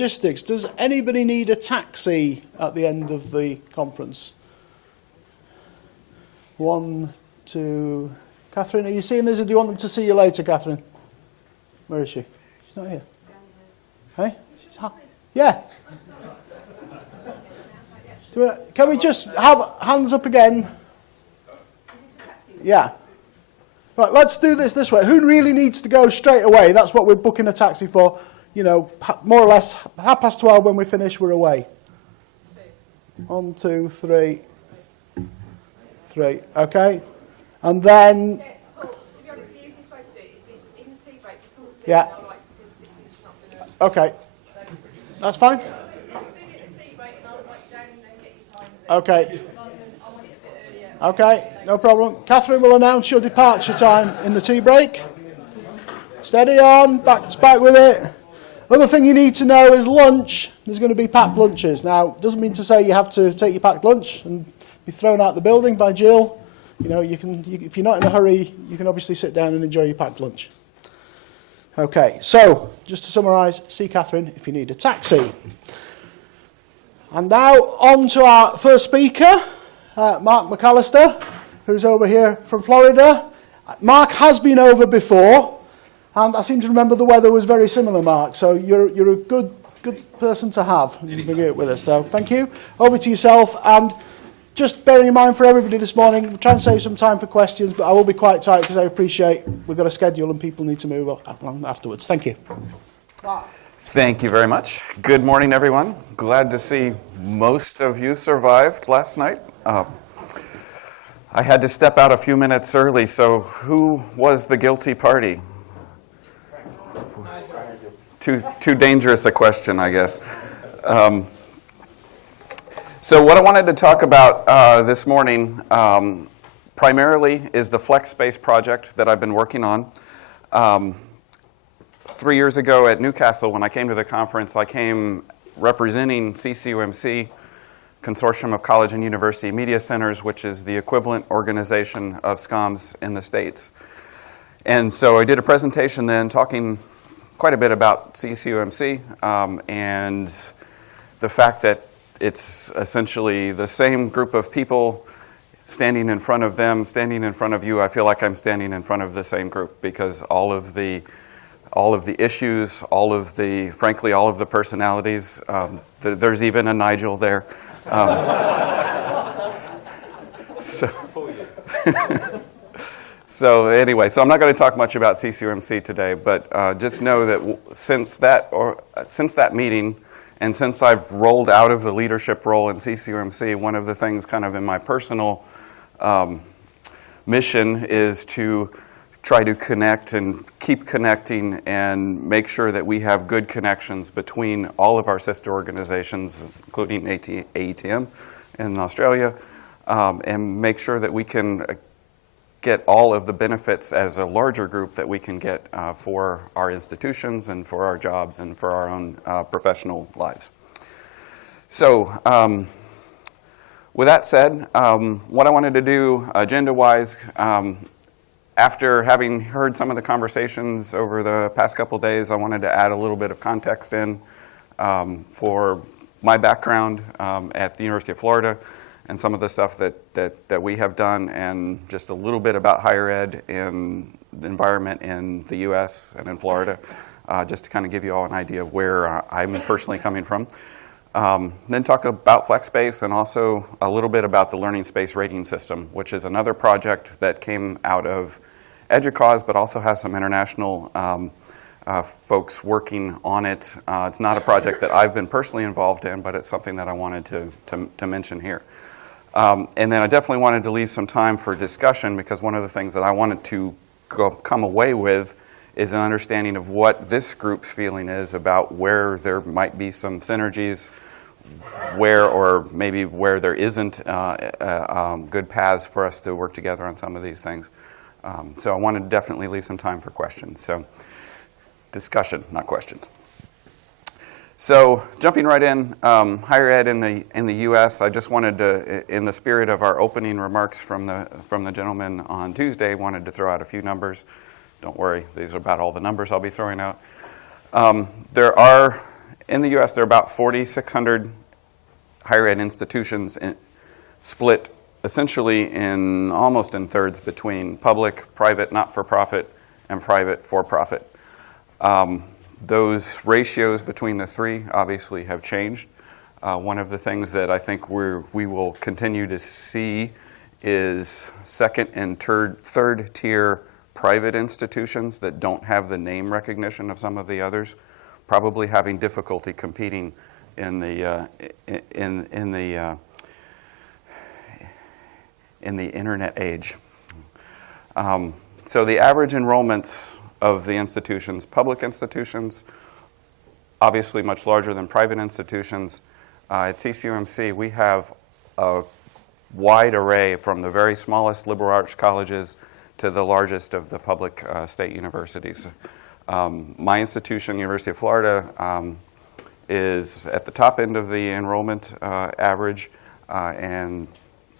Logistics. Does anybody need a taxi at the end of the conference? 1, 2. Catherine, are you seeing this, or do you want them to see you later, Catherine? Where is she? She's not here. Hey? Yeah. Can we just have hands up again? Yeah. Right, let's do this way. Who really needs to go straight away? That's what we're booking a taxi for. You know, more or less 12:30 when we finish, we're away. 1, 2, 3. 3, okay. And then... to be honest, the easiest way to do it is in the tea break, you can see yeah. Okay. That's fine. See me at the tea break and I'll write you down and then get your time. Okay. I want it a bit earlier. Okay, no problem. Catherine will announce your departure time in the tea break. Steady on, back with it. Other thing you need to know is lunch. There's going to be packed lunches. Now, it doesn't mean to say you have to take your packed lunch and be thrown out the building by Jill. You know, if you're not in a hurry, you can obviously sit down and enjoy your packed lunch. Okay, so just to summarise, see Catherine if you need a taxi. And now on to our first speaker, Mark McAllister, who's over here from Florida. Mark has been over before. And I seem to remember the weather was very similar, Mark. So you're a good person to have. Bring it with us, though. Thank you. Over to yourself. And just bearing in mind for everybody this morning, we'll try and save some time for questions, but I will be quite tight because I appreciate we've got a schedule and people need to move along afterwards. Thank you. Thank you very much. Good morning, everyone. Glad to see most of you survived last night. I had to step out a few minutes early, so who was the guilty party? Too dangerous a question, I guess. So what I wanted to talk about this morning primarily is the Flex Space project that I've been working on. 3 years ago at Newcastle, when I came to the conference, I came representing CCUMC, Consortium of College and University Media Centers, which is the equivalent organization of Schoms in the States. And so I did a presentation then talking quite a bit about CCUMC and the fact that it's essentially the same group of people standing in front of them, standing in front of you. I feel like I'm standing in front of the same group because all of the issues, frankly, all of the personalities, there's even a Nigel there. So anyway, so I'm not going to talk much about CCUMC today, but just know that since that meeting, and since I've rolled out of the leadership role in CCUMC, one of the things kind of in my personal mission is to try to connect and keep connecting and make sure that we have good connections between all of our sister organizations, including AETM in Australia, and make sure that we can get all of the benefits as a larger group that we can get for our institutions and for our jobs and for our own professional lives. So with that said, what I wanted to do agenda-wise, after having heard some of the conversations over the past couple days, I wanted to add a little bit of context in for my background at the University of Florida and some of the stuff that we have done, and just a little bit about higher ed and the environment in the U.S. and in Florida, just to kind of give you all an idea of where I'm personally coming from. Then talk about FlexSpace and also a little bit about the Learning Space Rating System, which is another project that came out of EDUCAUSE, but also has some international folks working on it. It's not a project that I've been personally involved in, but it's something that I wanted to mention here. And then I definitely wanted to leave some time for discussion, because one of the things that I wanted to come away with is an understanding of what this group's feeling is about where there might be some synergies, where or maybe where there isn't good paths for us to work together on some of these things. So I wanted to definitely leave some time for questions. So discussion, not questions. So jumping right in, higher ed in the U.S., I just wanted to, in the spirit of our opening remarks from the gentleman on Tuesday, wanted to throw out a few numbers. Don't worry, these are about all the numbers I'll be throwing out. There are In the U.S., there are about 4,600 higher ed institutions split essentially almost in thirds between public, private, not-for-profit, and private for-profit. Those ratios between the three obviously have changed. One of the things that I think we will continue to see is second and third tier private institutions that don't have the name recognition of some of the others, probably having difficulty competing in the internet age. So the average enrollments of the institutions, public institutions, obviously much larger than private institutions. At CCUMC, we have a wide array from the very smallest liberal arts colleges to the largest of the public state universities. My institution, University of Florida, is at the top end of the enrollment average, and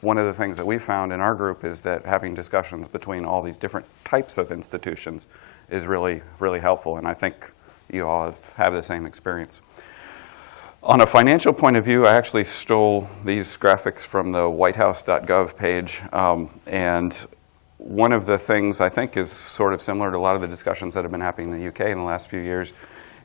one of the things that we found in our group is that having discussions between all these different types of institutions is really, really helpful, and I think you all have the same experience. On a financial point of view, I actually stole these graphics from the whitehouse.gov page, and one of the things I think is sort of similar to a lot of the discussions that have been happening in the UK in the last few years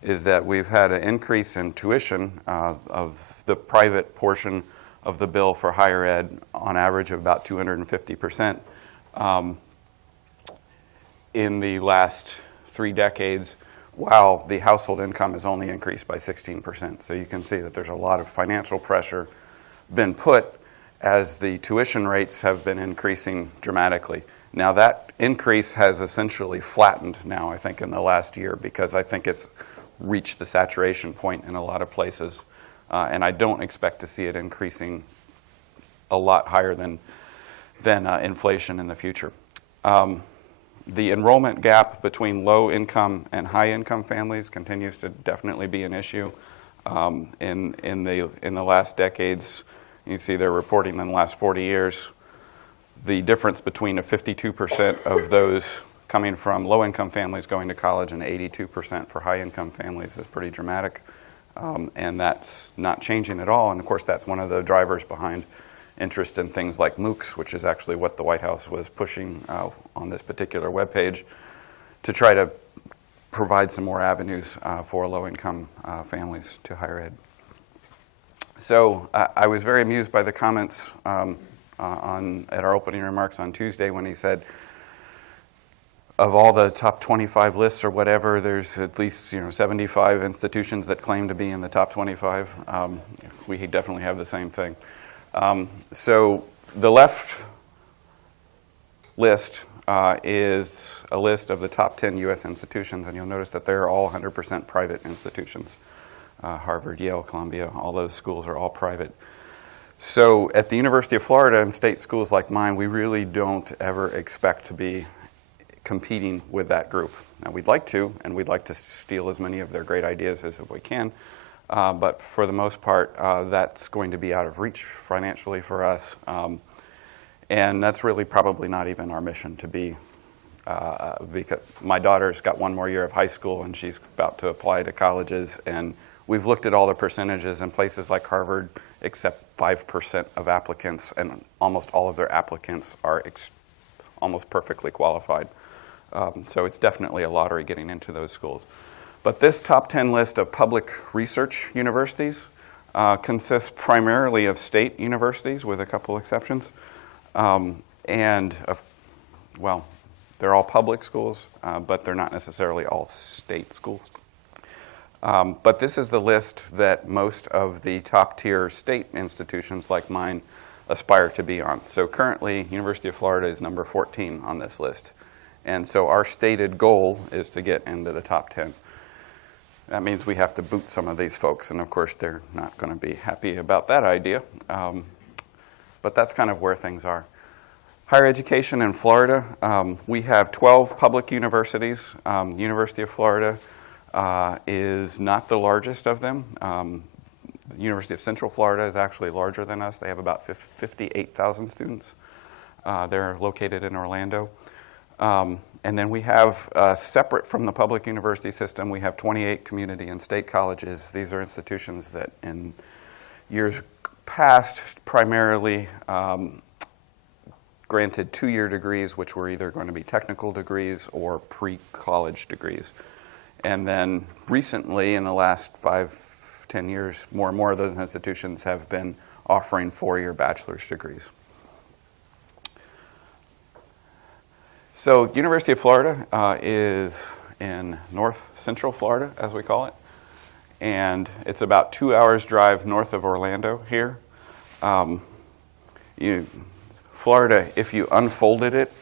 is that we've had an increase in tuition of the private portion of the bill for higher ed on average of about 250% in the last 3 decades, while the household income has only increased by 16%. So you can see that there's a lot of financial pressure been put as the tuition rates have been increasing dramatically. Now that increase has essentially flattened now, I think, in the last year, because I think it's reached the saturation point in a lot of places. And I don't expect to see it increasing a lot higher than inflation in the future. The enrollment gap between low-income and high-income families continues to definitely be an issue. In the last decades, you see they're reporting in the last 40 years, the difference between a 52% of those coming from low-income families going to college and 82% for high-income families is pretty dramatic. And that's not changing at all. And of course, that's one of the drivers behind interest in things like MOOCs, which is actually what the White House was pushing on this particular webpage to try to provide some more avenues for low-income families to higher ed. So I was very amused by the comments at our opening remarks on Tuesday when he said, of all the top 25 lists or whatever, there's at least 75 institutions that claim to be in the top 25. We definitely have the same thing. So the left list is a list of the top 10 U.S. institutions, and you'll notice that they're all 100% private institutions. Harvard, Yale, Columbia, all those schools are all private. So at the University of Florida and state schools like mine, we really don't ever expect to be competing with that group. Now we'd like to, and we'd like to steal as many of their great ideas as we can, but for the most part, that's going to be out of reach financially for us, and that's really probably not even our mission to be, because my daughter's got one more year of high school and she's about to apply to colleges, and we've looked at all the percentages, and places like Harvard accept 5% of applicants, and almost all of their applicants are almost perfectly qualified. So it's definitely a lottery getting into those schools. But this top 10 list of public research universities consists primarily of state universities, with a couple exceptions. They're all public schools, but they're not necessarily all state schools. But this is the list that most of the top-tier state institutions like mine aspire to be on. So currently, University of Florida is number 14 on this list. And so our stated goal is to get into the top 10. That means we have to boot some of these folks, and of course they're not going to be happy about that idea. But that's kind of where things are. Higher education in Florida, we have 12 public universities. The University of Florida is not the largest of them. The University of Central Florida is actually larger than us. They have about 58,000 students. They're located in Orlando. And then we have, separate from the public university system, we have 28 community and state colleges. These are institutions that in years past primarily granted 2-year degrees, which were either going to be technical degrees or pre-college degrees. And then recently, in the last 5-10 years, more and more of those institutions have been offering 4-year bachelor's degrees. So University of Florida is in north central Florida, as we call it. And it's about 2 hours drive north of Orlando here. Florida, if you unfolded it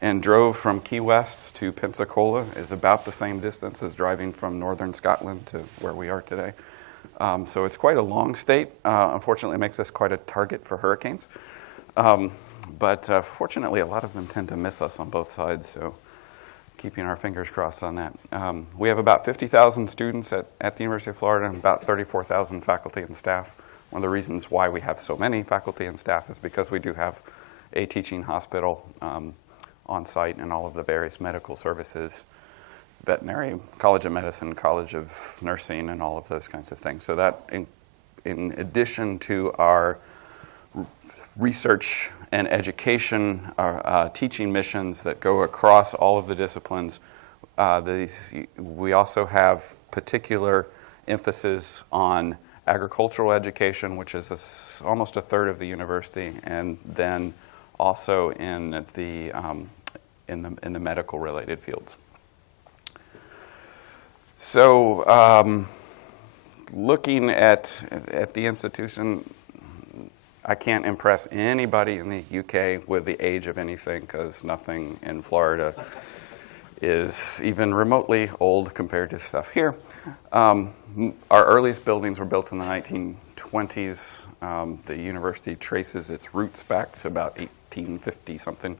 and drove from Key West to Pensacola, is about the same distance as driving from northern Scotland to where we are today. So it's quite a long state. Unfortunately, it makes us quite a target for hurricanes. But fortunately, a lot of them tend to miss us on both sides, so keeping our fingers crossed on that. We have about 50,000 students at the University of Florida and about 34,000 faculty and staff. One of the reasons why we have so many faculty and staff is because we do have a teaching hospital on site and all of the various medical services, veterinary, College of Medicine, College of Nursing, and all of those kinds of things. So that, in addition to our research and education, teaching missions that go across all of the disciplines, we also have particular emphasis on agricultural education, which is almost a third of the university, and then also in the medical related fields. So looking at the institution, I can't impress anybody in the UK with the age of anything, because nothing in Florida is even remotely old compared to stuff here. Our earliest buildings were built in the 1920s. The university traces its roots back to about 1850 something.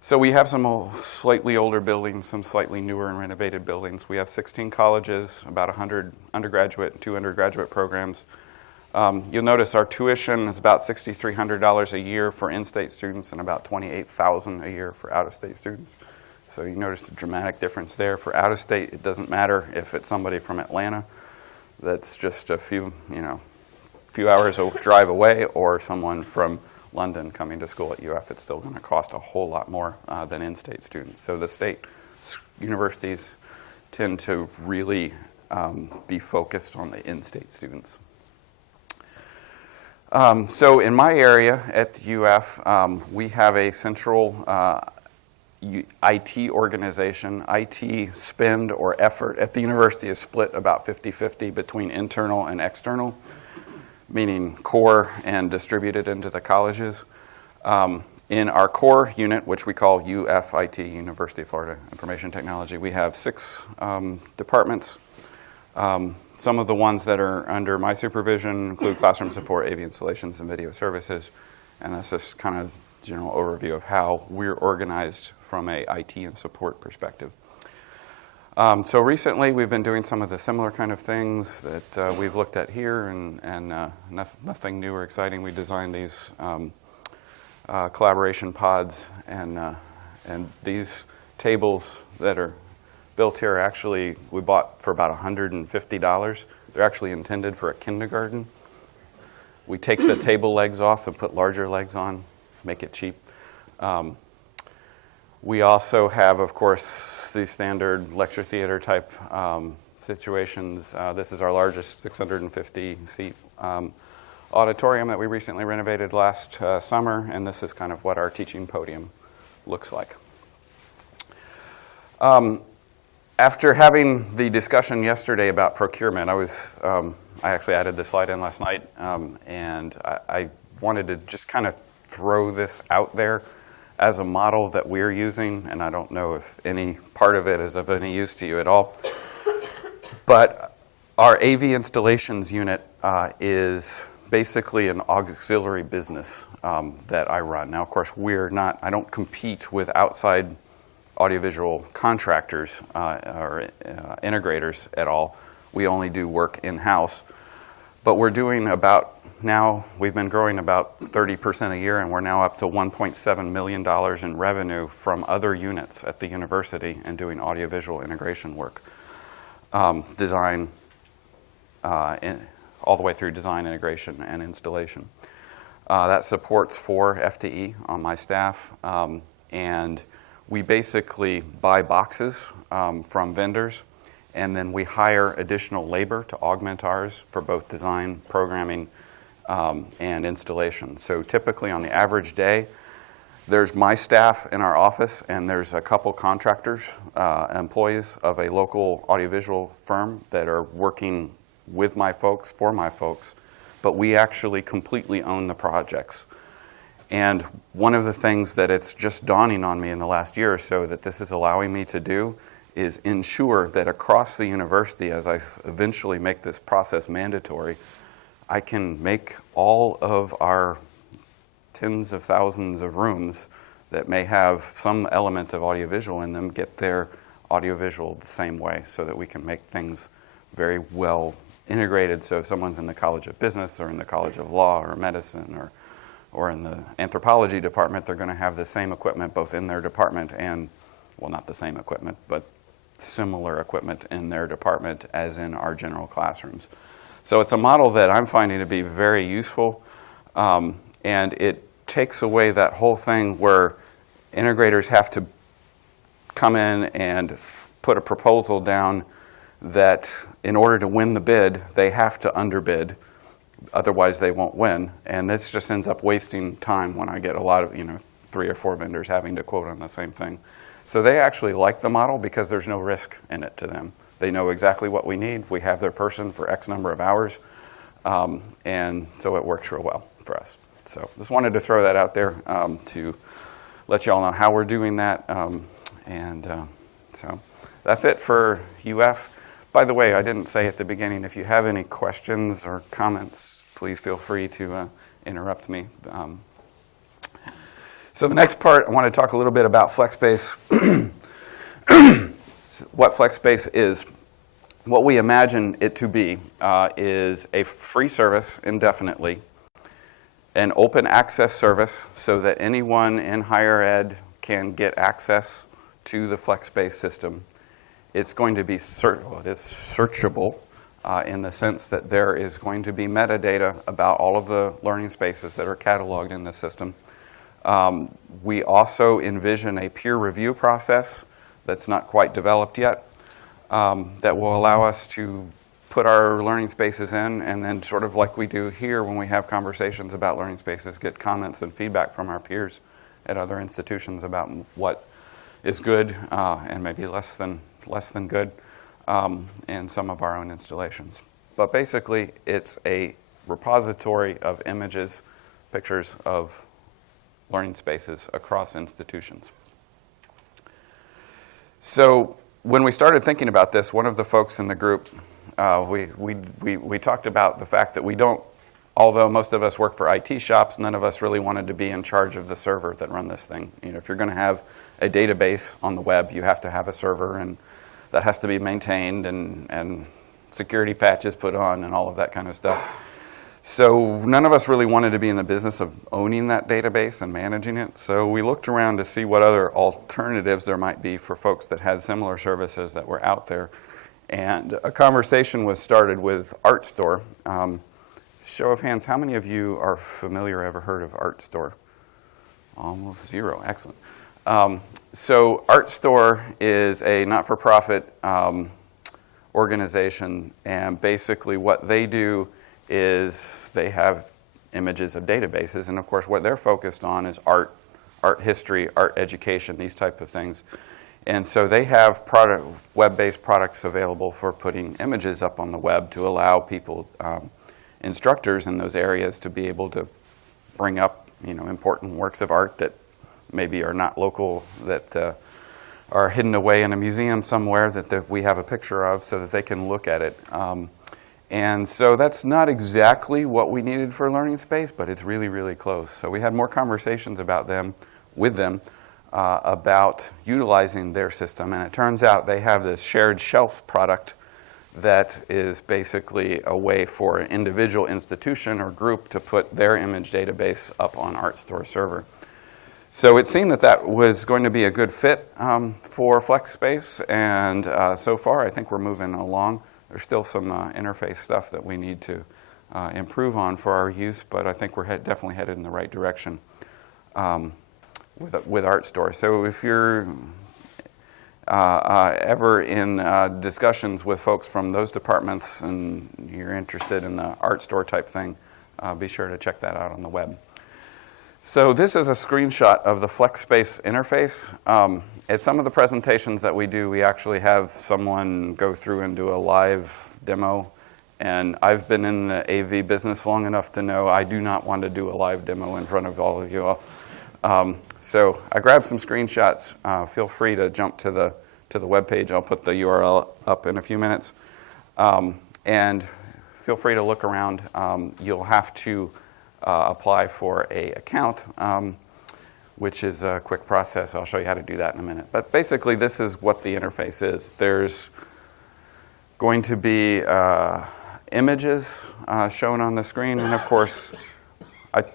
So we have some slightly older buildings, some slightly newer and renovated buildings. We have 16 colleges, about 100 undergraduate and 2 undergraduate programs. You'll notice our tuition is about $6,300 a year for in-state students and about $28,000 a year for out-of-state students. So you notice a dramatic difference there. For out-of-state, it doesn't matter if it's somebody from Atlanta that's just a few hours drive away, or someone from London coming to school at UF. It's still going to cost a whole lot more than in-state students. So the state universities tend to really be focused on the in-state students. So in my area at UF, we have a central IT organization. IT spend or effort at the university is split about 50-50 between internal and external, meaning core and distributed into the colleges. In our core unit, which we call UFIT, University of Florida Information Technology, we have 6 departments. Some of the ones that are under my supervision include classroom support, AV installations, and video services. And that's just kind of general overview of how we're organized from a IT and support perspective. So recently we've been doing some of the similar kind of things that we've looked at here, and nothing new or exciting. We designed these collaboration pods, and these tables that are built here actually we bought for about $150. They're actually intended for a kindergarten. We take the table legs off and put larger legs on, make it cheap. We also have, of course, the standard lecture theater type situations. This is our largest 650-seat auditorium that we recently renovated last summer, and this is kind of what our teaching podium looks like. After having the discussion yesterday about procurement, I actually added this slide in last night, and I wanted to just kind of throw this out there as a model that we're using, and I don't know if any part of it is of any use to you at all. But our AV installations unit is basically an auxiliary business that I run. Now, of course, I don't compete with outside audiovisual contractors or integrators at all. We only do work in-house. But we're doing about now we've been growing about 30% a year, and we're now up to $1.7 million in revenue from other units at the university and doing audiovisual integration work. Design, all the way through design, integration, and installation. That supports 4 FTE on my staff, and we basically buy boxes from vendors, and then we hire additional labor to augment ours for both design, programming, and installation. So typically on the average day, there's my staff in our office, and there's a couple contractors, employees of a local audiovisual firm that are working with my folks, for my folks, but we actually completely own the projects. And one of the things that it's just dawning on me in the last year or so that this is allowing me to do is ensure that across the university, as I eventually make this process mandatory, I can make all of our tens of thousands of rooms that may have some element of audiovisual in them get their audiovisual the same way, so that we can make things very well integrated. So if someone's in the College of Business or in the College of Law or Medicine or in the anthropology department, they're going to have the same equipment both in their department and, well, not the same equipment, but similar equipment in their department as in our general classrooms. So it's a model that I'm finding to be very useful, and it takes away that whole thing where integrators have to come in and put a proposal down that in order to win the bid, they have to underbid, otherwise they won't win. And this just ends up wasting time when I get a lot of, 3 or 4 vendors having to quote on the same thing. So they actually like the model because there's no risk in it to them. They know exactly what we need. We have their person for X number of hours. And so it works real well for us. So just wanted to throw that out there to let you all know how we're doing that. So that's it for UF. By the way, I didn't say at the beginning, if you have any questions or comments, please feel free to interrupt me. So the next part, I want to talk a little bit about FlexSpace. What FlexSpace is. What we imagine it to be is a free service indefinitely, an open access service so that anyone in higher ed can get access to the FlexSpace system. It's going to be searchable in the sense that there is going to be metadata about all of the learning spaces that are cataloged in the system. We also envision a peer review process that's not quite developed yet that will allow us to put our learning spaces in, and then sort of like we do here when we have conversations about learning spaces, get comments and feedback from our peers at other institutions about what is good and maybe less than good in some of our own installations. But basically, it's a repository of images, pictures of learning spaces across institutions. So when we started thinking about this, one of the folks in the group, we talked about the fact that we don't, although most of us work for IT shops, none of us really wanted to be in charge of the server that run this thing. If you're going to have a database on the web, you have to have a server, and that has to be maintained and security patches put on and all of that kind of stuff. So none of us really wanted to be in the business of owning that database and managing it. So we looked around to see what other alternatives there might be for folks that had similar services that were out there. And a conversation was started with ArtStore. Show of hands, how many of you are familiar, ever heard of ArtStore? Almost zero, excellent. So ArtStore is a not-for-profit organization, and basically what they do is they have images of databases, and of course what they're focused on is art history, art education, these type of things. And so they have web-based products available for putting images up on the web to allow people, instructors in those areas, to be able to bring up important works of art that maybe are not local, that are hidden away in a museum somewhere that we have a picture of, so that they can look at it. And so that's not exactly what we needed for Learning Space, but it's really, really close. So we had more conversations with them about utilizing their system. And it turns out they have this shared shelf product that is basically a way for an individual institution or group to put their image database up on ArtStore server. So it seemed that that was going to be a good fit for FlexSpace, and so far I think we're moving along. There's still some interface stuff that we need to improve on for our use, but I think we're definitely headed in the right direction with ArtStore. So if you're ever in discussions with folks from those departments and you're interested in the ArtStore type thing, be sure to check that out on the web. So this is a screenshot of the FlexSpace interface. At some of the presentations that we do, we actually have someone go through and do a live demo. And I've been in the AV business long enough to know I do not want to do a live demo in front of all of you all. So I grabbed some screenshots. Feel free to jump to the web page. I'll put the URL up in a few minutes. And feel free to look around. You'll have to apply for an account, which is a quick process. I'll show you how to do that in a minute. But basically, this is what the interface is. There's going to be images shown on the screen. And of course,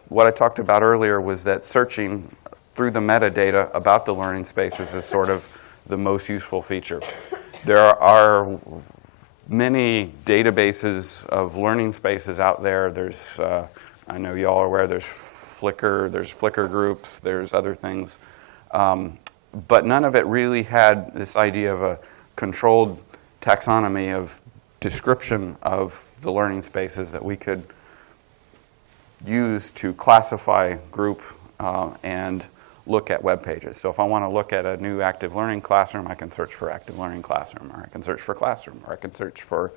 what I talked about earlier was that searching through the metadata about the learning spaces is sort of the most useful feature. There are many databases of learning spaces out there. There's, I know you all are aware, there's Flickr groups, there's other things. But none of it really had this idea of a controlled taxonomy of description of the learning spaces that we could use to classify, group, and look at web pages. So if I want to look at a new active learning classroom, I can search for active learning classroom, or I can search for classroom, or I can search for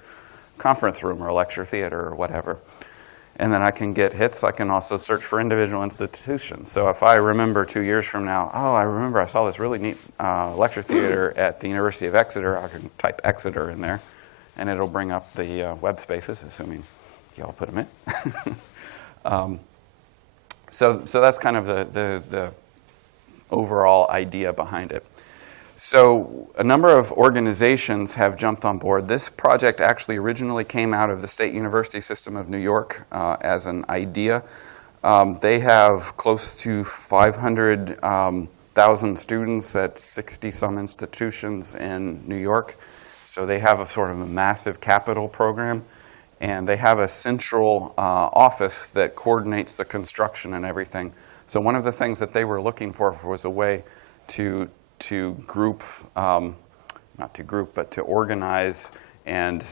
conference room or lecture theater or whatever. And then I can get hits. I can also search for individual institutions. So if I remember 2 years from now, oh, I remember I saw this really neat lecture theater at the University of Exeter, I can type Exeter in there, and it'll bring up the web spaces, assuming y'all put them in. So that's kind of the overall idea behind it. So a number of organizations have jumped on board. This project actually originally came out of the State University System of New York as an idea. They have close to 500,000 students at 60-some institutions in New York. So they have a sort of a massive capital program. And they have a central office that coordinates the construction and everything. So one of the things that they were looking for was a way to group, not to group, but to organize and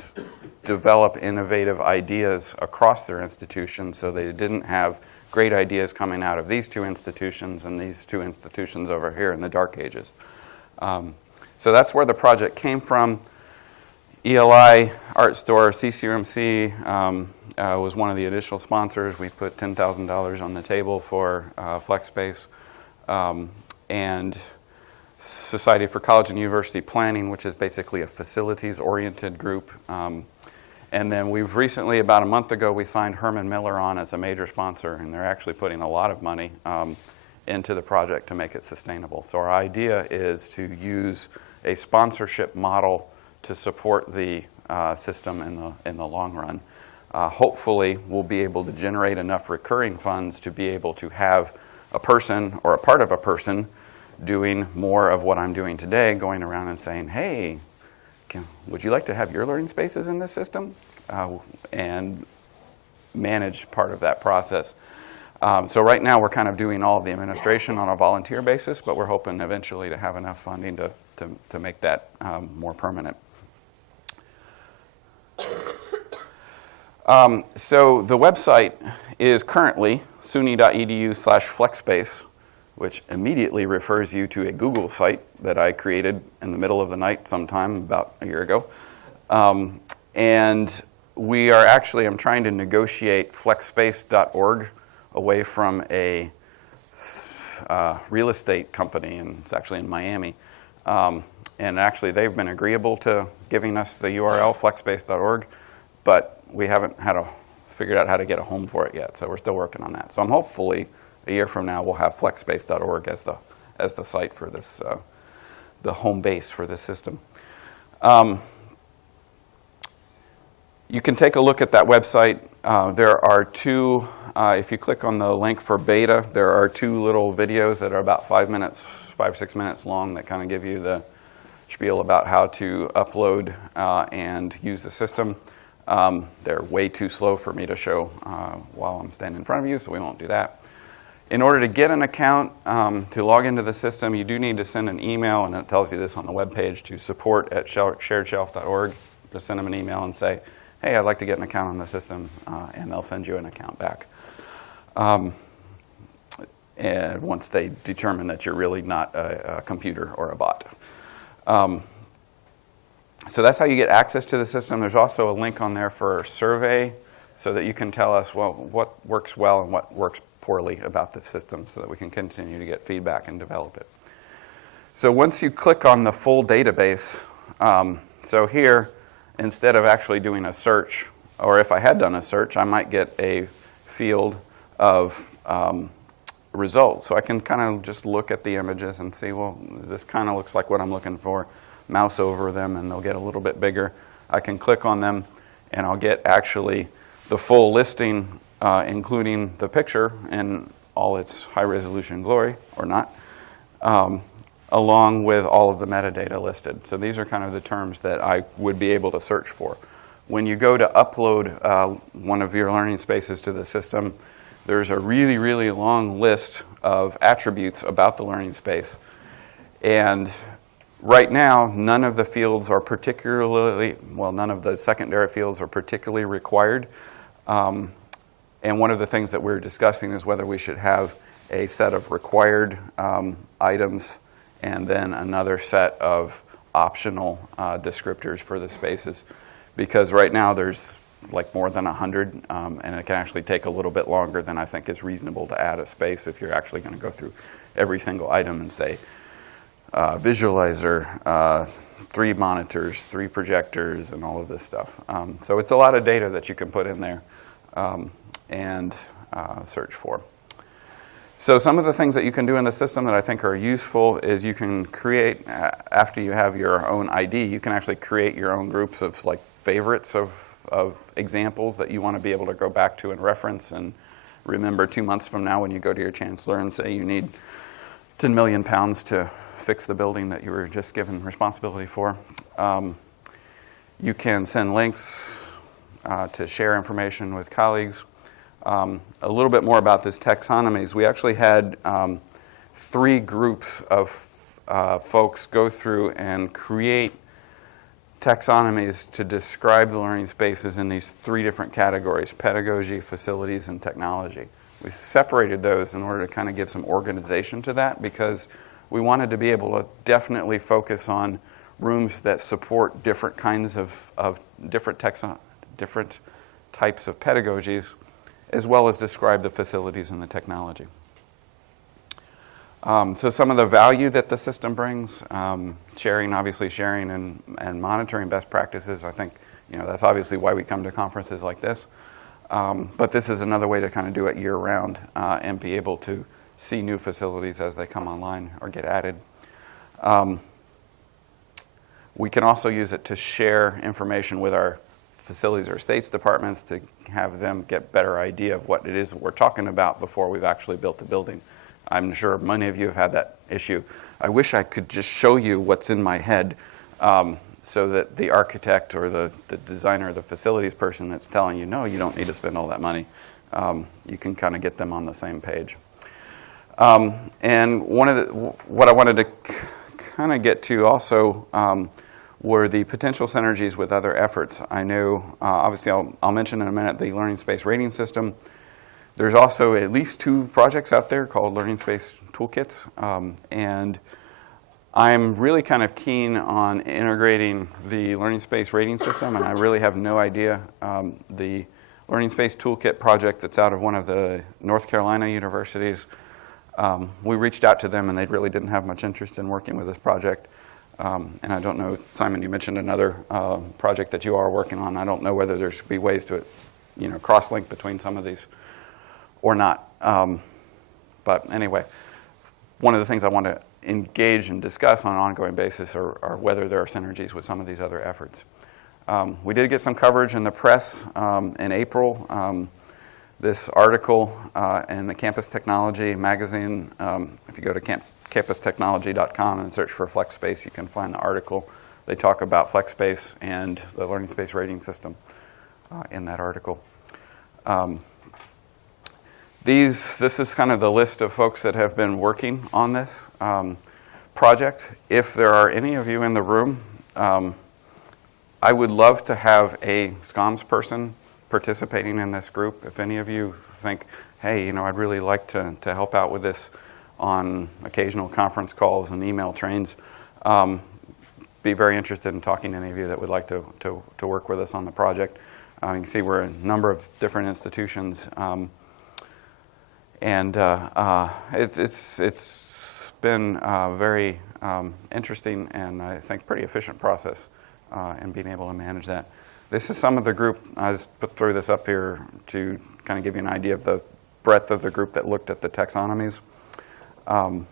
develop innovative ideas across their institution, so they didn't have great ideas coming out of these two institutions and these two institutions over here in the dark ages. So that's where the project came from. ELI, ArtStore, CCUMC was one of the initial sponsors. We put $10,000 on the table for FlexSpace. And Society for College and University Planning, which is basically a facilities-oriented group. And then we've recently, about a month ago, we signed Herman Miller on as a major sponsor, and they're actually putting a lot of money into the project to make it sustainable. So our idea is to use a sponsorship model to support the system in the long run. Hopefully, we'll be able to generate enough recurring funds to be able to have a person or a part of a person doing more of what I'm doing today, going around and saying, hey, would you like to have your learning spaces in this system? And manage part of that process. So right now, we're kind of doing all of the administration on a volunteer basis, but we're hoping eventually to have enough funding to make that more permanent. So the website is currently suny.edu/flexspace, which immediately refers you to a Google site that I created in the middle of the night sometime about a year ago. And we are actually, I'm trying to negotiate flexspace.org away from a real estate company, and it's actually in Miami. And actually, they've been agreeable to giving us the URL, flexspace.org, but we haven't figured out how to get a home for it yet, so we're still working on that. So I'm hopefully, a year from now, we'll have flexspace.org as the site for this, the home base for this system. You can take a look at that website. There are two, if you click on the link for beta, there are two little videos that are about 5-6 minutes long that kind of give you the spiel about how to upload and use the system. They're way too slow for me to show while I'm standing in front of you, so we won't do that. In order to get an account, to log into the system, you do need to send an email, and it tells you this on the webpage, to support@sharedshelf.org. Just send them an email and say, hey, I'd like to get an account on the system, and they'll send you an account back. And once they determine that you're really not a computer or a bot. So that's how you get access to the system. There's also a link on there for a survey so that you can tell us, well, what works well and what works poorly about the system so that we can continue to get feedback and develop it. So once you click on the full database, so here, instead of actually doing a search, or if I had done a search, I might get a field of results. So I can kind of just look at the images and see, well, this kind of looks like what I'm looking for. Mouse over them and they'll get a little bit bigger. I can click on them and I'll get actually the full listing, including the picture in all its high resolution glory, or not, along with all of the metadata listed. So these are kind of the terms that I would be able to search for. When you go to upload one of your learning spaces to the system, there's a really, really long list of attributes about the learning space. And right now, none of the fields are particularly, well, none of the secondary fields are particularly required. And one of the things that we're discussing is whether we should have a set of required items and then another set of optional descriptors for the spaces. Because right now there's like more than 100, and it can actually take a little bit longer than I think is reasonable to add a space if you're actually going to go through every single item and say, visualizer, 3 monitors, 3 projectors, and all of this stuff. So it's a lot of data that you can put in there and search for. So some of the things that you can do in the system that I think are useful is you can create, after you have your own ID, you can actually create your own groups of like favorites of examples that you want to be able to go back to and reference and remember 2 months from now when you go to your chancellor and say you need 10 million pounds to fix the building that you were just given responsibility for. You can send links to share information with colleagues. A little bit more about this taxonomies. We actually had 3 groups of folks go through and create taxonomies to describe the learning spaces in these 3 different categories: pedagogy, facilities, and technology. We separated those in order to kind of give some organization to that, because we wanted to be able to definitely focus on rooms that support different kinds of different types of pedagogies, as well as describe the facilities and the technology. So some of the value that the system brings, sharing and monitoring best practices. I think that's obviously why we come to conferences like this. But this is another way to kind of do it year-round and be able to see new facilities as they come online or get added. We can also use it to share information with our facilities or estates departments to have them get better idea of what it is that we're talking about before we've actually built the building. I'm sure many of you have had that issue. I wish I could just show you what's in my head so that the architect or the designer or the facilities person that's telling you, no, you don't need to spend all that money, you can kind of get them on the same page. And what I wanted to kind of get to also were the potential synergies with other efforts. I know, obviously, I'll mention in a minute the Learning Space Rating System. There's also at least 2 projects out there called Learning Space Toolkits, and I'm really kind of keen on integrating the Learning Space Rating System, and I really have no idea. The Learning Space Toolkit project that's out of one of the North Carolina universities, we reached out to them and they really didn't have much interest in working with this project. And I don't know, Simon, you mentioned another project that you are working on. I don't know whether there should be ways to cross-link between some of these or not. But anyway, one of the things I want to engage and discuss on an ongoing basis are whether there are synergies with some of these other efforts. We did get some coverage in the press in April. This article in the Campus Technology magazine, if you go to campustechnology.com and search for FlexSpace, you can find the article. They talk about FlexSpace and the Learning Space Rating System in that article. This is kind of the list of folks that have been working on this project. If there are any of you in the room, I would love to have a Schoms person participating in this group. If any of you think, hey, I'd really like to help out with this on occasional conference calls and email trains, be very interested in talking to any of you that would like to work with us on the project. You can see we're a number of different institutions, and it's been very interesting and I think pretty efficient process in being able to manage that. This is some of the group. I just threw this up here to kind of give you an idea of the breadth of the group that looked at the taxonomies. And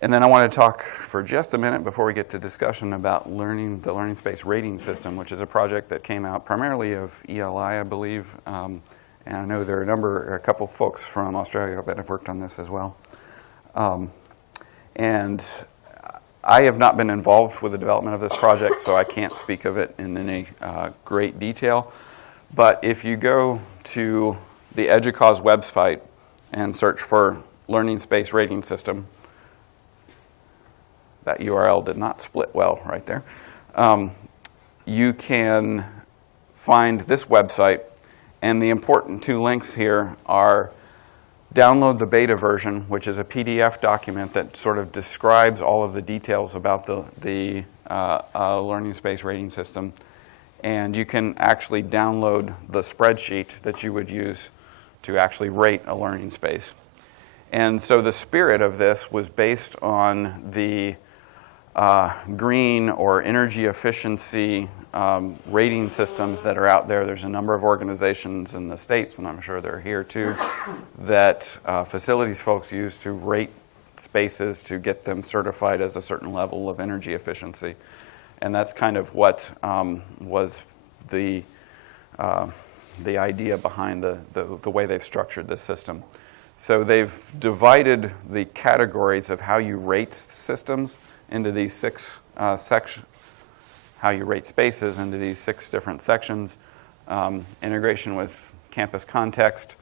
then I want to talk for just a minute before we get to discussion about the Learning Space Rating System, which is a project that came out primarily of ELI, I believe. And I know there are a couple folks from Australia that have worked on this as well. And I have not been involved with the development of this project, so I can't speak of it in any great detail. But if you go to the EDUCAUSE website and search for Learning Space Rating System, that URL did not split well right there, you can find this website. And the important two links here are download the beta version, which is a PDF document that sort of describes all of the details about the Learning Space Rating System. And you can actually download the spreadsheet that you would use to actually rate a learning space. And so the spirit of this was based on the green or energy efficiency rating systems that are out there. There's a number of organizations in the States, and I'm sure they're here too, that facilities folks use to rate spaces to get them certified as a certain level of energy efficiency. And that's kind of what was the idea behind the way they've structured this system. So they've divided the categories of how you rate systems into these six sections, how you rate spaces into these 6 different sections: integration with campus context,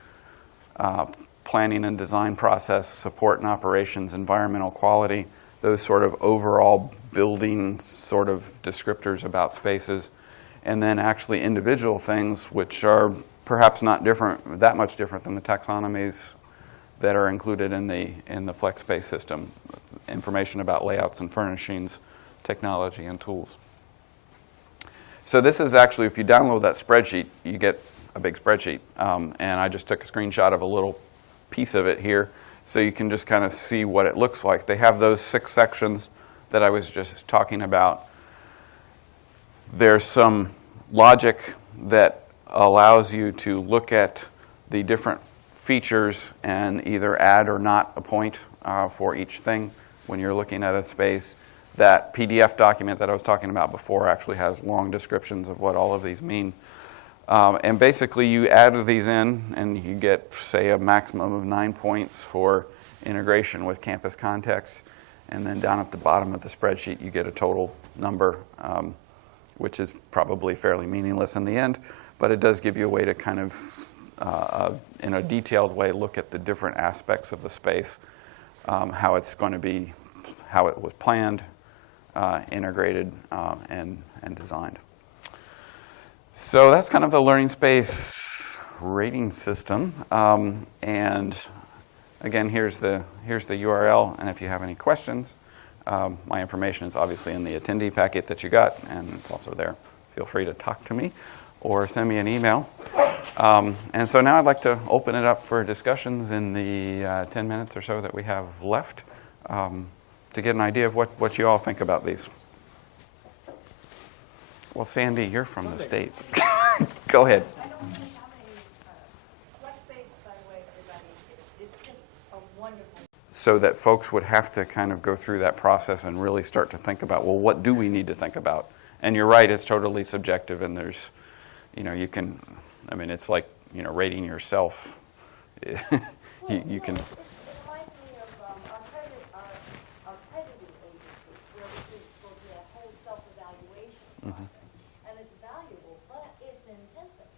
planning and design process, support and operations, environmental quality, those sort of overall building sort of descriptors about spaces, and then actually individual things which are perhaps not that much different than the taxonomies that are included in the FlexSpace system. Information about layouts and furnishings, technology, and tools. So this is actually, if you download that spreadsheet, you get a big spreadsheet. And I just took a screenshot of a little piece of it here so you can just kind of see what it looks like. They have those 6 sections that I was just talking about. There's some logic that allows you to look at the different features and either add or not a point for each thing when you're looking at a space. That PDF document that I was talking about before actually has long descriptions of what all of these mean. And basically you add these in and you get, say, a maximum of 9 points for integration with campus context. And then down at the bottom of the spreadsheet you get a total number, which is probably fairly meaningless in the end, but it does give you a way to kind of, in a detailed way, look at the different aspects of the space, how it's going to be, how it was planned, integrated, and designed. So that's kind of the Learning Space Rating System. And again, here's the URL. And if you have any questions, my information is obviously in the attendee packet that you got, and it's also there. Feel free to talk to me or send me an email. And so now I'd like to open it up for discussions in the 10 minutes or so that we have left, to get an idea of what you all think about these. Well, Sandy, you're from the States. Go ahead. I don't know how many FlexSpace, by the way, everybody, it's just a wonderful. So that folks would have to kind of go through that process and really start to think about, well, what do we need to think about? And you're right, it's totally subjective, and there's, you can, I mean, it's like, rating yourself. you can. It reminds me of our crediting agency, where this is supposed to be a whole self-evaluation process. And it's valuable, but it's intensive.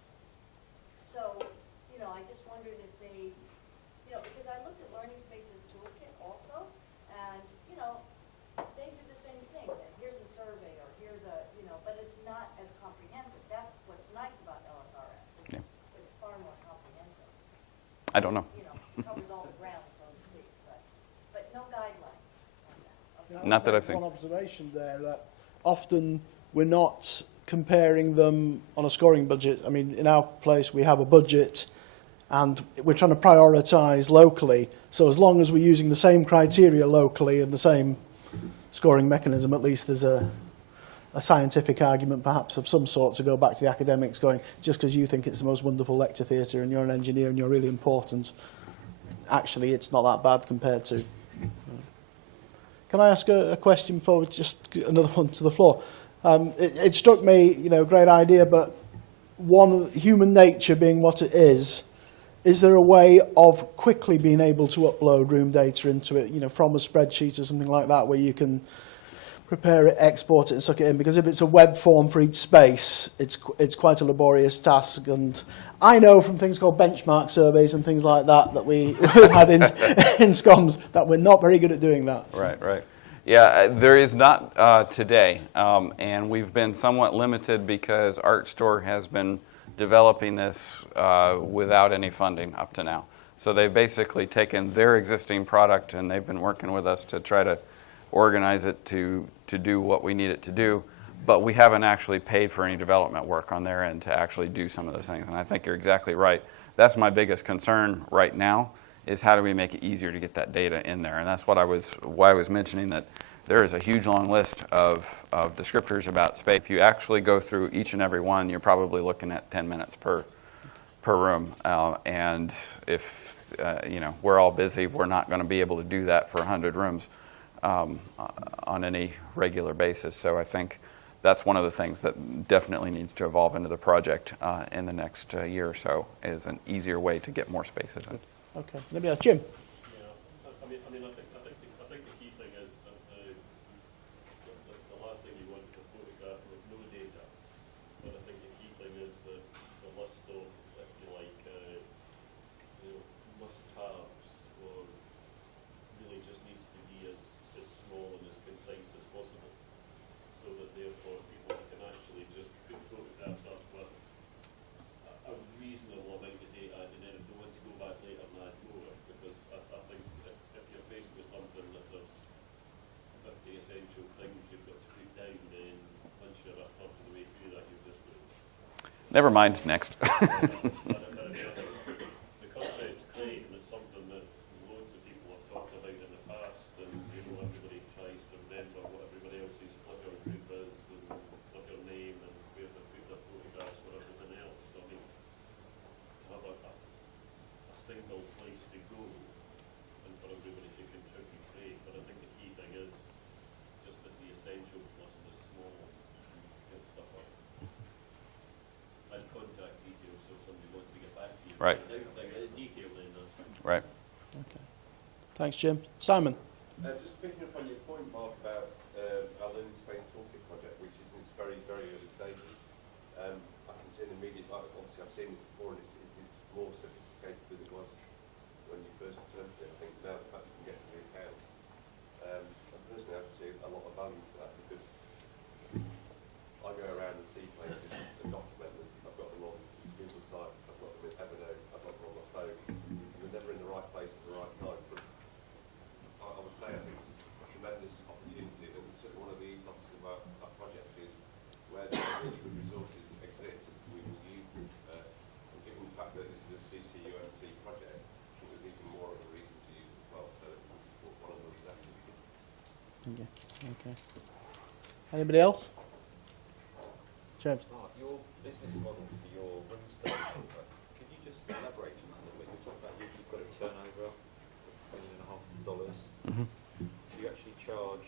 So, I just wondered if they, because I looked at Learning Spaces Toolkit also, and, they do the same thing, that here's a survey, or here's a, but it's not as comprehensive. That's what's nice about LSRS. It's far more comprehensive. I don't know. Covers all the ground, so to speak, but no guidelines on that. Okay. Not that I've seen. One observation there, that often we're not comparing them on a scoring budget. I mean, in our place, we have a budget, and we're trying to prioritise locally. So as long as we're using the same criteria locally and the same scoring mechanism, at least there's a scientific argument perhaps of some sort to go back to the academics going, just because you think it's the most wonderful lecture theatre and you're an engineer and you're really important, actually it's not that bad compared to. Can I ask a question before just another one to the floor? It struck me, great idea, but human nature being what it is there a way of quickly being able to upload room data into it, from a spreadsheet or something like that, where you can prepare it, export it, and suck it in? Because if it's a web form for each space, it's quite a laborious task. And I know from things called benchmark surveys and things like that we've had in Schoms that we're not very good at doing that. So. Right. Yeah, there is not today, and we've been somewhat limited because Art Store has been developing this without any funding up to now. So they've basically taken their existing product and they've been working with us to try to organize it to do what we need it to do, but we haven't actually paid for any development work on their end to actually do some of those things. And I think you're exactly right. That's my biggest concern right now, is how do we make it easier to get that data in there? And that's why I was mentioning that there is a huge long list of descriptors about space. If you actually go through each and every one, you're probably looking at 10 minutes per room. And if we're all busy, we're not going to be able to do that for 100 rooms on any regular basis. So I think that's one of the things that definitely needs to evolve into the project in the next year or so, is an easier way to get more spaces in. Okay, maybe Jim. I think the key thing is that the last thing you want is a photograph with no data. But I think the key thing is that the list of, if you like, must-haves, or really just needs to be as small and as concise as possible, so that therefore people can actually just put photographs up with a reasonable amount of data, and then if they want to go back later and add more, because I think if you're faced with something that there's 50 essential things you've got to put down, then once you're up the way through that, you've just got. Never mind, next. The concept's great, and it's something that loads of people have talked about in the past, and everybody tries to remember what everybody else's Flickr group is, and Flickr name, and where they put their photographs or everything else. So, I mean, to have a single place to go and for everybody to contribute, great, but I think the key thing is just that the essentials list is small and get stuff up. And contact details, so if somebody wants to get back to you. Right. Detail then, that's fine. Right. Okay. Thanks, Jim. Simon. Just picking up on your point, Mark, about our Learning Space Toolkit project, which is in its very, very early stages. I can see an immediate, obviously I've seen this before, and it's more sophisticated than it was when you first returned to it. I think now the fact you can get to the accounts, I personally have to see a lot of value for that, because I go around and see places and document them. I've got them on Google Sites, I've got them in Evernote, I've got them on my phone. You're never in the right place at the right time. So I would say I think it's a tremendous opportunity, and certainly one of the ethos of our project is where the really good resources exist, we will use them. And given the fact that this is a CCUMC project, I think there's even more of a reason to use it as well, so that we can support one of those efforts. Okay. Anybody else? James. Mark, your business model for your room station, could you just elaborate on that a little bit? You talked about you've got a turnover of $1.5 million. Do you actually charge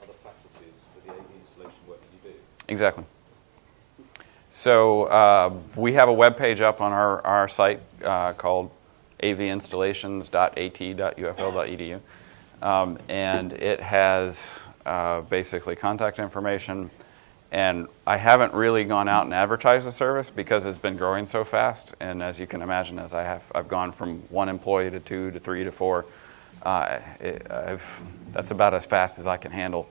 other faculties for the AV installation work that you do? Exactly. So we have a web page up on our site called avinstallations.at.ufl.edu, and it has basically contact information. And I haven't really gone out and advertised the service because it's been growing so fast. And as you can imagine, as I've gone from 1 employee to 2 to 3 to 4. That's about as fast as I can handle.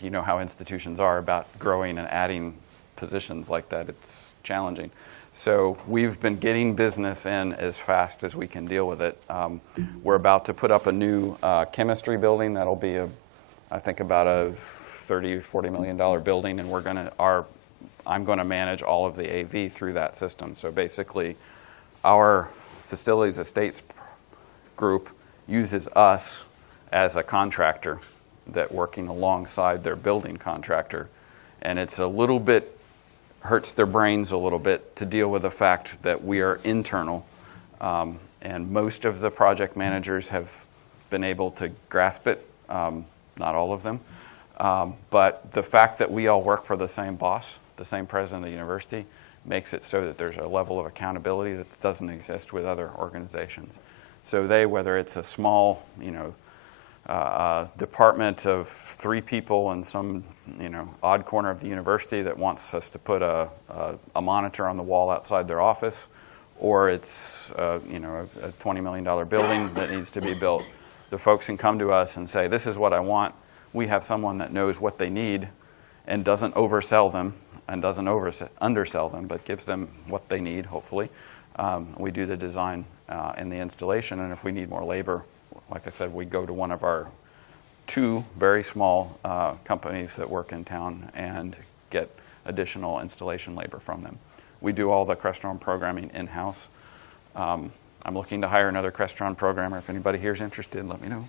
You know how institutions are about growing and adding positions like that. It's challenging. So we've been getting business in as fast as we can deal with it. We're about to put up a new chemistry building that'll be I think about a $30, $40 million building, and I'm going to manage all of the AV through that system. So basically, our facilities estates group uses us as a contractor that working alongside their building contractor, and it's a little bit hurts their brains a little bit to deal with the fact that we are internal, and most of the project managers have been able to grasp it, not all of them. But the fact that we all work for the same boss, the same president of the university, makes it so that there's a level of accountability that doesn't exist with other organizations. So whether it's a small, department of 3 people in some, odd corner of the university that wants us to put a monitor on the wall outside their office, or it's, a $20 million building that needs to be built, the folks can come to us and say, this is what I want. We have someone that knows what they need and doesn't oversell them and doesn't undersell them, but gives them what they need, hopefully. We do the design and the installation, and if we need more labor, like I said, we go to one of our 2 very small companies that work in town and get additional installation labor from them. We do all the Crestron programming in-house. I'm looking to hire another Crestron programmer. If anybody here is interested, let me know.